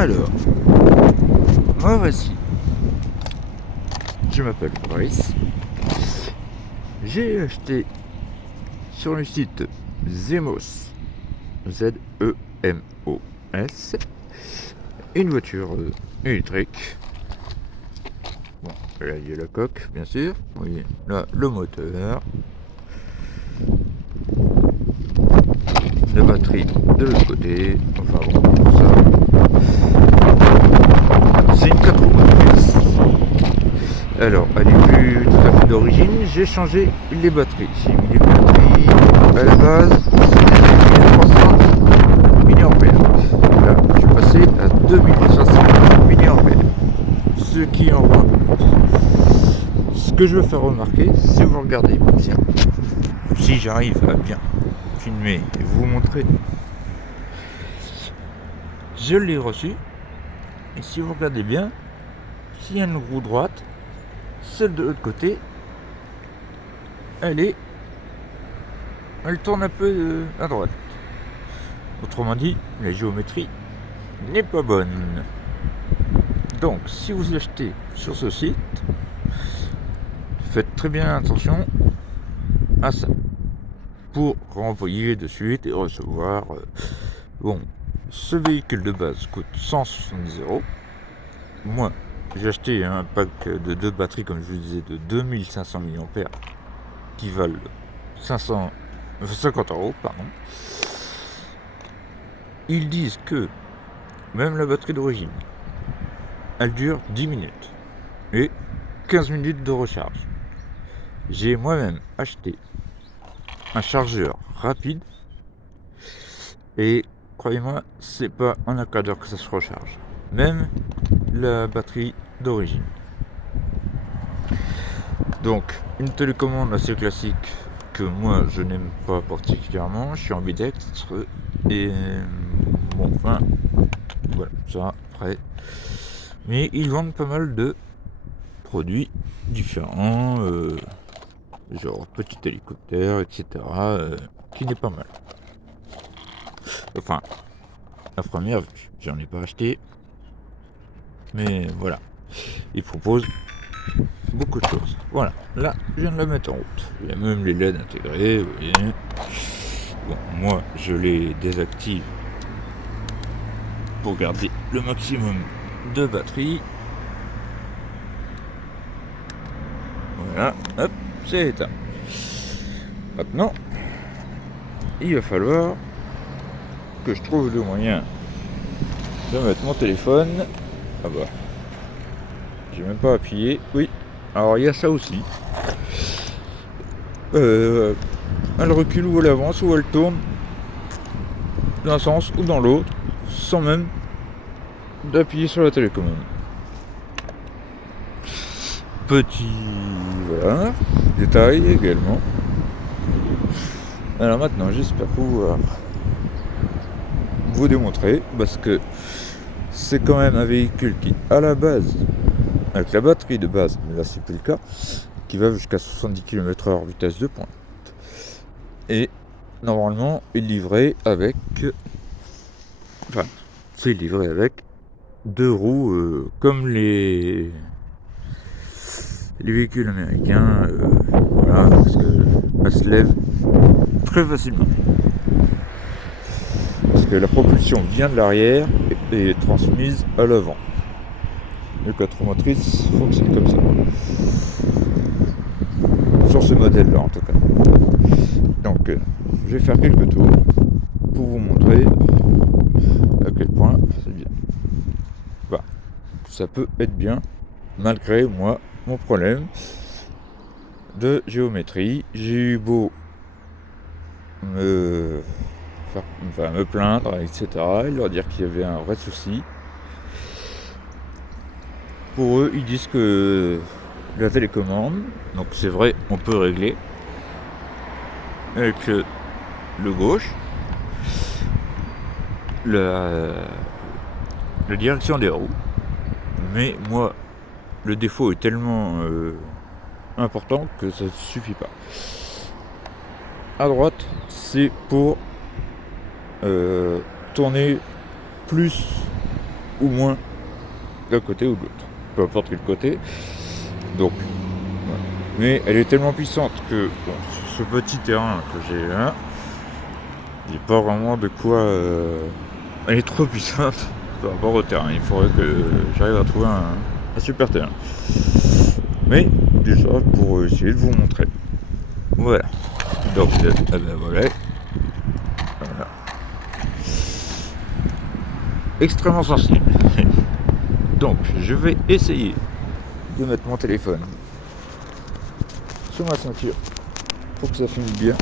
Alors, moi voici. Je m'appelle Brice. J'ai acheté sur le site Zemos, Z-E-M-O-S, une voiture électrique. Bon, là il y a la coque, bien sûr. Oui, là le moteur. La batterie de l'autre côté. Enfin bon, ça. C'est une 4 roues. Alors, elle est plus tout à fait d'origine. J'ai changé les batteries. J'ai mis les batteries à la base. C'était 1300 mAh. Là, je suis passé à 2500 mAh. Ce qui envoie. Ce que je veux faire remarquer, si vous regardez bien, si j'arrive à bien filmer et vous montrer, je l'ai reçu. Et si vous regardez bien, s'il y a une roue droite, celle de l'autre côté, elle tourne un peu à droite. Autrement dit, la géométrie n'est pas bonne. Donc, si vous achetez sur ce site, faites très bien attention à ça pour renvoyer de suite et recevoir. Bon, ce véhicule de base coûte 170 €. Moi, j'ai acheté un pack de 2 batteries, comme je vous disais, de 2500 mAh qui valent 50 €, pardon. Ils disent que même la batterie d'origine, elle dure 10 minutes et 15 minutes de recharge. J'ai moi-même acheté un chargeur rapide et croyez-moi, c'est pas en un quart d'heure que ça se recharge. Même la batterie d'origine. Donc, une télécommande assez classique que moi je n'aime pas particulièrement. Je suis ambidextre et bon, enfin, voilà, ça après. Mais ils vendent pas mal de produits différents, genre petit hélicoptère, etc., qui n'est pas mal. Enfin, à première vue, j'en ai pas acheté, mais voilà, ils proposent beaucoup de choses. Voilà, là, je viens de la mettre en route. Il y a même les LED intégrés, vous voyez. Bon, moi, je les désactive pour garder le maximum de batterie. Voilà, hop, c'est éteint. Maintenant, il va falloir que je trouve le moyen de mettre mon téléphone. Ah bah, j'ai même pas appuyé. Oui, alors il y a ça aussi. Elle recule ou elle avance ou elle tourne d'un sens ou dans l'autre sans même d'appuyer sur la télécommande. Petit voilà, détail également. Alors maintenant j'espère pouvoir vous démontrer, parce que c'est quand même un véhicule qui à la base, avec la batterie de base, mais là c'est plus le cas, qui va jusqu'à 70 km/h vitesse de pointe, et normalement est livré avec, enfin c'est livré avec 2 roues comme les véhicules américains, voilà, parce qu'elle se lève très facilement. Parce que la propulsion vient de l'arrière et est transmise à l'avant. Les 4 roues motrices fonctionnent comme ça. Sur ce modèle-là en tout cas. Donc je vais faire quelques tours pour vous montrer à quel point c'est bien. Bah, ça peut être bien malgré moi mon problème de géométrie. J'ai eu beau me plaindre, etc., et leur dire qu'il y avait un vrai souci. Pour eux, ils disent que la télécommande, donc c'est vrai, on peut régler avec le gauche la direction des roues, mais moi le défaut est tellement important que ça ne suffit pas. À droite, c'est pour tourner plus ou moins d'un côté ou de l'autre, peu importe quel côté. Donc, voilà. Mais elle est tellement puissante que bon, sur ce petit terrain que j'ai là, il n'y a pas vraiment de quoi. Elle est trop puissante par rapport au terrain. Il faudrait que j'arrive à trouver un super terrain. Mais déjà pour essayer de vous montrer. Voilà. Donc, voilà. Extrêmement sensible. Donc, je vais essayer de mettre mon téléphone sur ma ceinture pour que ça filme bien.